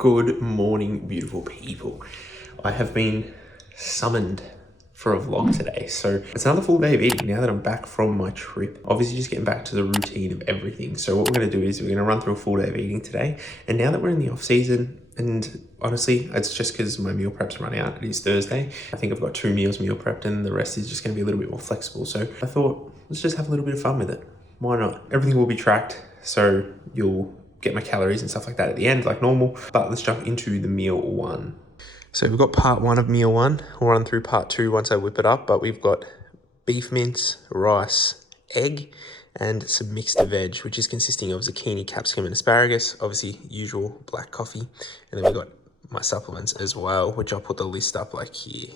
Good morning, beautiful people. I have been summoned for a vlog today. So it's another full day of eating now that I'm back from my trip. Obviously just getting back to the routine of everything. So what we're gonna do is we're gonna run through a full day of eating today. And now that we're in the off season, and honestly, it's just because my meal prep's run out. It is Thursday. I think I've got 2 meals meal prepped and the rest is just gonna be a little bit more flexible. So I thought, let's just have a little bit of fun with it. Why not? Everything will be tracked. So you'll get my calories and stuff like that at the end like normal, but let's jump into the meal one. So we've got part one of meal one. We'll run through part two once I whip it up, but we've got beef mince, rice, egg, and some mixed veg, which is consisting of zucchini, capsicum, and asparagus, obviously usual black coffee. And then we've got my supplements as well, which I'll put the list up like here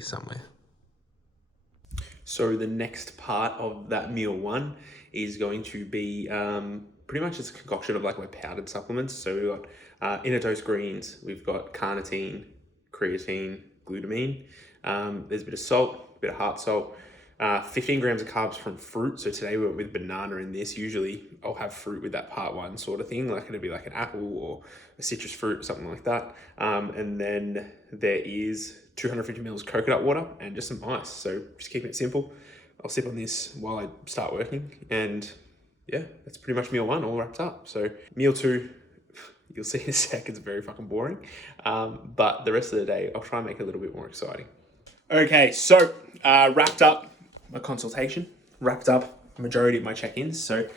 somewhere. So the next part of that meal one is going to be pretty much just a concoction of like my powdered supplements. So we've got inner dose greens, we've got carnitine, creatine, glutamine. There's a bit of salt, a bit of heart salt, 15 grams of carbs from fruit. So today we went with banana in this. Usually I'll have fruit with that part one sort of thing, like it'll be like an apple or a citrus fruit or something like that. And then there is 250 mils coconut water and just some ice. So just keeping it simple. I'll sip on this while I start working, and yeah, that's pretty much meal one all wrapped up. So meal two, you'll see in a sec, it's very fucking boring. But the rest of the day, I'll try and make it a little bit more exciting. Okay, so wrapped up my consultation, wrapped up the majority of my check-ins. So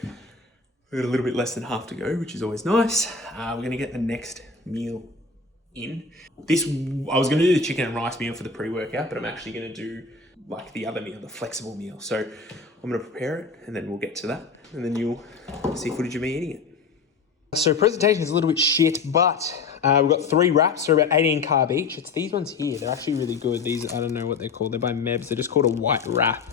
we've got a little bit less than half to go, which is always nice. We're gonna get the next meal in. I was gonna do the chicken and rice meal for the pre-workout, but I'm actually gonna do like the other meal, the flexible meal. So I'm gonna prepare it and then we'll get to that. And then you'll see footage of me eating it. So presentation is a little bit shit, but we've got 3 wraps. They're about 18 carb each. It's these ones here. They're actually really good. These, I don't know what they're called. They're by Mebs. They're just called a white wrap.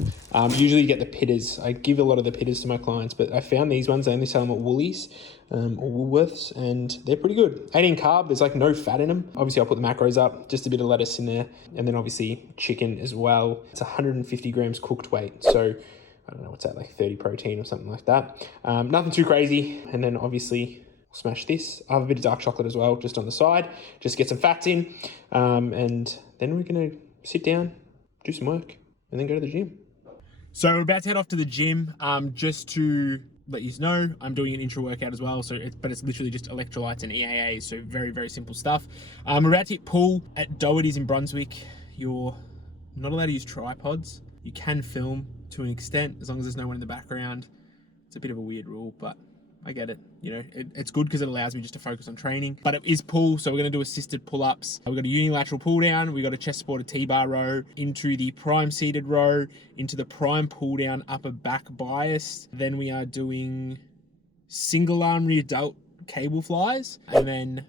Usually you get the pitters. I give a lot of the pitters to my clients, but I found these ones. They only sell them at Woolies or Woolworths, and they're pretty good. 18 carb. There's like no fat in them. Obviously, I'll put the macros up. Just a bit of lettuce in there. And then obviously chicken as well. It's 150 grams cooked weight. So I don't know what's that, like 30 protein or something like that. Nothing too crazy. And then obviously smash this. I have a bit of dark chocolate as well, just on the side, just get some fats in. And then we're gonna sit down, do some work, and then go to the gym. So we're about to head off to the gym. Just to let you know, I'm doing an intra workout as well. But it's literally just electrolytes and EAA. So very, very simple stuff. We're about to hit pool at Doherty's in Brunswick. You're not allowed to use tripods. You can film to an extent, as long as there's no one in the background. It's a bit of a weird rule, but I get it. You know, it's good because it allows me just to focus on training. But it is pull, so we're going to do assisted pull-ups. We've got a unilateral pull down. We've got a chest supported T-bar row into the prime seated row, into the prime pull down upper back bias. Then we are doing single arm rear delt cable flies, and then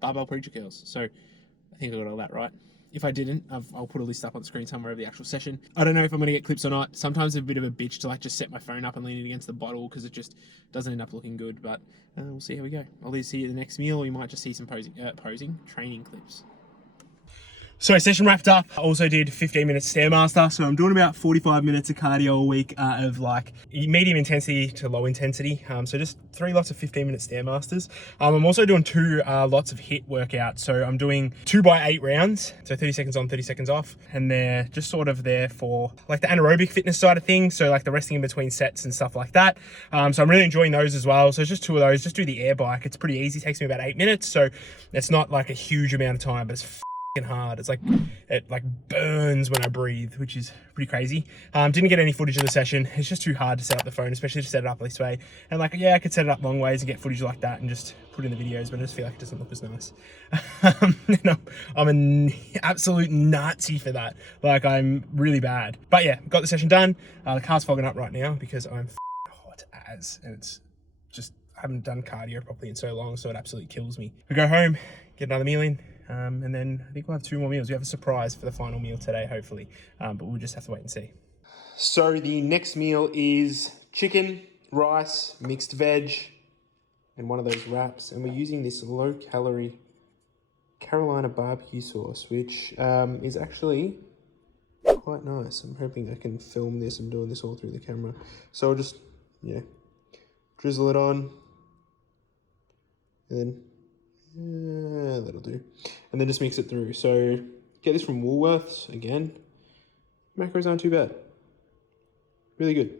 barbell preacher curls. So I think I got all that right. If I didn't, I'll put a list up on the screen somewhere of the actual session. I don't know if I'm going to get clips or not. Sometimes it's a bit of a bitch to like just set my phone up and lean it against the bottle because it just doesn't end up looking good. But we'll see how we go. I'll either see you at the next meal or you might just see some training clips. So session wrapped up. I also did 15 minutes Stairmaster. So I'm doing about 45 minutes of cardio a week of like medium intensity to low intensity. So just 3 lots of 15-minute Stairmasters. I'm also doing 2 lots of HIIT workouts. So I'm doing 2 by 8 rounds. So 30 seconds on, 30 seconds off. And they're just sort of there for like the anaerobic fitness side of things. So like the resting in between sets and stuff like that. So I'm really enjoying those as well. So it's just 2 of those. Just do the air bike. It's pretty easy. It takes me about 8 minutes. So it's not like a huge amount of time, but it's hard. It's like it like burns when I breathe, which is pretty crazy. Didn't get any footage of the session. It's just too hard to set up the phone, especially to set it up this way. And like, yeah, I could set it up long ways and get footage like that and just put in the videos, but I just feel like it doesn't look as nice. I'm an absolute Nazi for that. Like, I'm really bad. But yeah, got the session done. The car's fogging up right now because I'm hot as, and it's just, I haven't done cardio properly in so long, so it absolutely kills me. We go home, get another meal in. And then I think we'll have 2 more meals. We have a surprise for the final meal today, hopefully. But we'll just have to wait and see. So the next meal is chicken, rice, mixed veg, and one of those wraps. And we're using this low-calorie Carolina barbecue sauce, which is actually quite nice. I'm hoping I can film this. I'm doing this all through the camera. So I'll just, drizzle it on. And then That'll do. And then just mix it through. So get this from Woolworths again. Macros aren't too bad. Really good.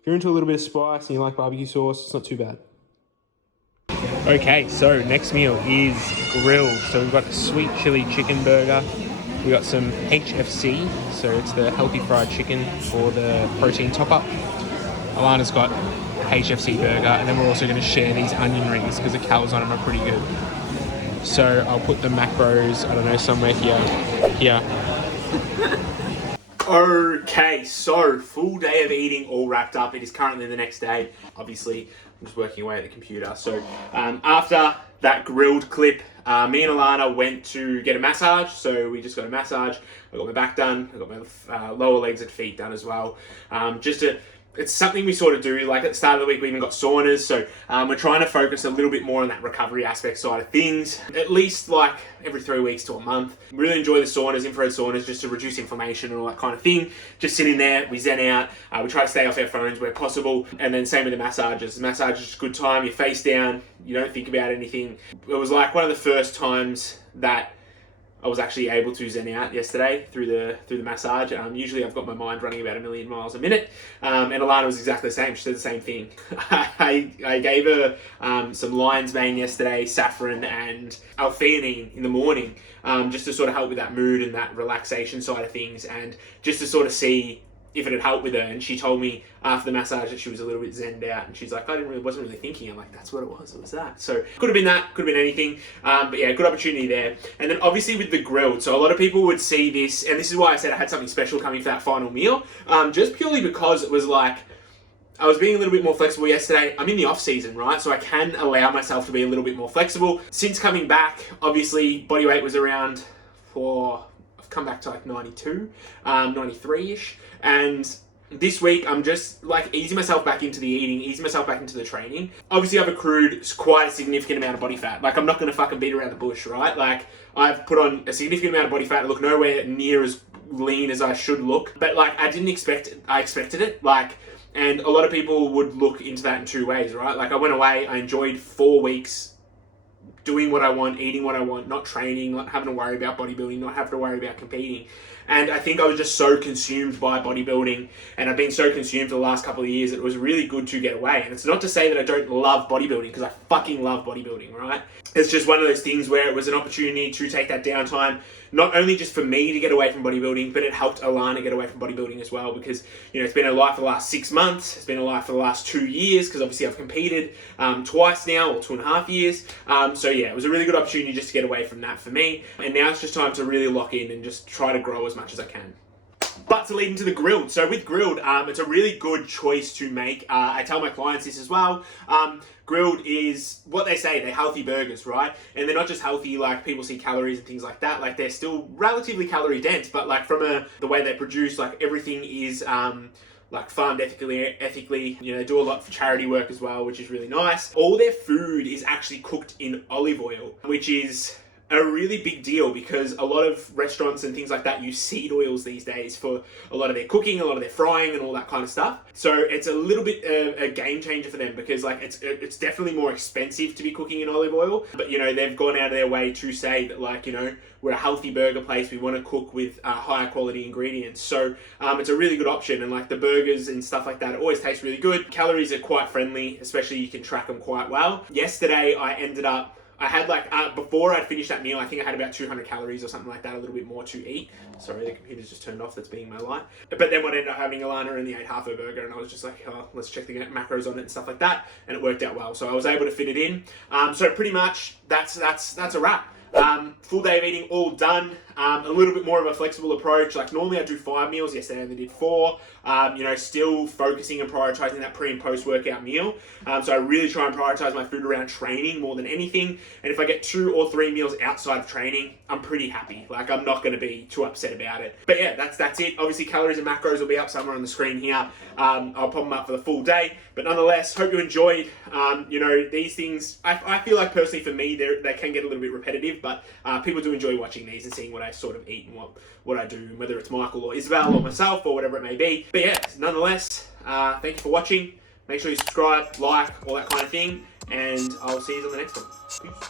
If you're into a little bit of spice and you like barbecue sauce, it's not too bad. Okay, so next meal is grilled. So we've got a sweet chili chicken burger. We got some HFC, so it's the healthy fried chicken for the protein top up. Alana's got HFC burger, and then we're also going to share these onion rings because the calories on them are pretty good. So I'll put the macros, I don't know, somewhere here. Okay, so full day of eating all wrapped up. It is currently the next day. Obviously, I'm just working away at the computer. So after that grilled clip, me and Alana went to get a massage. So we just got a massage. I got my back done. I got my lower legs and feet done as well. It's something we sort of do, like at the start of the week we even got saunas, so we're trying to focus a little bit more on that recovery aspect side of things, at least like every 3 weeks to a month. Really enjoy the saunas, infrared saunas, just to reduce inflammation and all that kind of thing. Just sit in there, we zen out, we try to stay off our phones where possible, and then same with the massages. The massage is just a good time, you're face down, you don't think about anything. It was like one of the first times that I was actually able to zen out yesterday through the massage. Usually I've got my mind running about 1,000,000 miles a minute, and Alana was exactly the same. She said the same thing. I gave her some lion's mane yesterday, saffron and L-theanine in the morning, just to sort of help with that mood and that relaxation side of things, and just to sort of see if it had helped with her. And she told me after the massage that she was a little bit zenned out, and she's like, wasn't really thinking. I'm like, that's what it was that. So could have been that, could have been anything, but yeah, good opportunity there. And then obviously with the grilled, so a lot of people would see this, and this is why I said I had something special coming for that final meal, just purely because it was like, I was being a little bit more flexible yesterday. I'm in the off season, right? So I can allow myself to be a little bit more flexible. Since coming back, obviously body weight was around I've come back to like 92, 93-ish. And this week, I'm just like easing myself back into the eating, easing myself back into the training. Obviously, I've accrued quite a significant amount of body fat. Like, I'm not going to fucking beat around the bush, right? Like, I've put on a significant amount of body fat. I look nowhere near as lean as I should look. But like, I didn't expect it. I expected it. Like, and a lot of people would look into that in two ways, right? Like, I went away, I enjoyed 4 weeks doing what I want, eating what I want, not training, not having to worry about bodybuilding, not having to worry about competing. And I think I was just so consumed by bodybuilding, and I've been so consumed for the last couple of years, it was really good to get away. And it's not to say that I don't love bodybuilding, because I fucking love bodybuilding, right? It's just one of those things where it was an opportunity to take that downtime, not only just for me to get away from bodybuilding, but it helped Alana get away from bodybuilding as well, because, you know, it's been her life for the last 6 months, it's been her life for the last 2 years, because obviously I've competed twice now, or 2.5 years. So yeah, it was a really good opportunity just to get away from that for me. And now it's just time to really lock in and just try to grow as much as I can. But to lead into the grilled. So with grilled, it's a really good choice to make. I tell my clients this as well. Grilled is what they say, they're healthy burgers, right? And they're not just healthy like people see calories and things like that. Like, they're still relatively calorie dense, but like from the way they produce, like everything is like farmed ethically, you know, they do a lot for charity work as well, which is really nice. All their food is actually cooked in olive oil, which is a really big deal, because a lot of restaurants and things like that use seed oils these days for a lot of their cooking, a lot of their frying and all that kind of stuff. So it's a little bit a game changer for them, because like it's definitely more expensive to be cooking in olive oil, but you know, they've gone out of their way to say that, like, you know, we're a healthy burger place, we want to cook with higher quality ingredients. So it's a really good option, and like the burgers and stuff like that always taste really good. Calories are quite friendly, especially you can track them quite well. Yesterday I had like, before I'd finished that meal, I think I had about 200 calories or something like that, a little bit more to eat. Sorry, the computer's just turned off, that's being my light. But then what I ended up having, Alana only ate half her burger, and I was just like, oh, let's check the macros on it and stuff like that. And it worked out well. So I was able to fit it in. So pretty much that's a wrap. Full day of eating all done. A little bit more of a flexible approach. Like, normally I do 5 meals, yesterday I only did 4. You know, still focusing and prioritizing that pre and post workout meal. So I really try and prioritize my food around training more than anything. And if I get 2 or 3 meals outside of training, I'm pretty happy. Like, I'm not going to be too upset about it. But yeah, that's it. Obviously calories and macros will be up somewhere on the screen here. I'll pop them up for the full day. But nonetheless, hope you enjoyed. You know, these things, I feel like personally for me, they can get a little bit repetitive, but people do enjoy watching these and seeing what I sort of eat and what I do, whether it's Michael or Isabel or myself or whatever it may be. But yeah, nonetheless, thank you for watching. Make sure you subscribe, like, all that kind of thing, and I'll see you on the next one. Peace.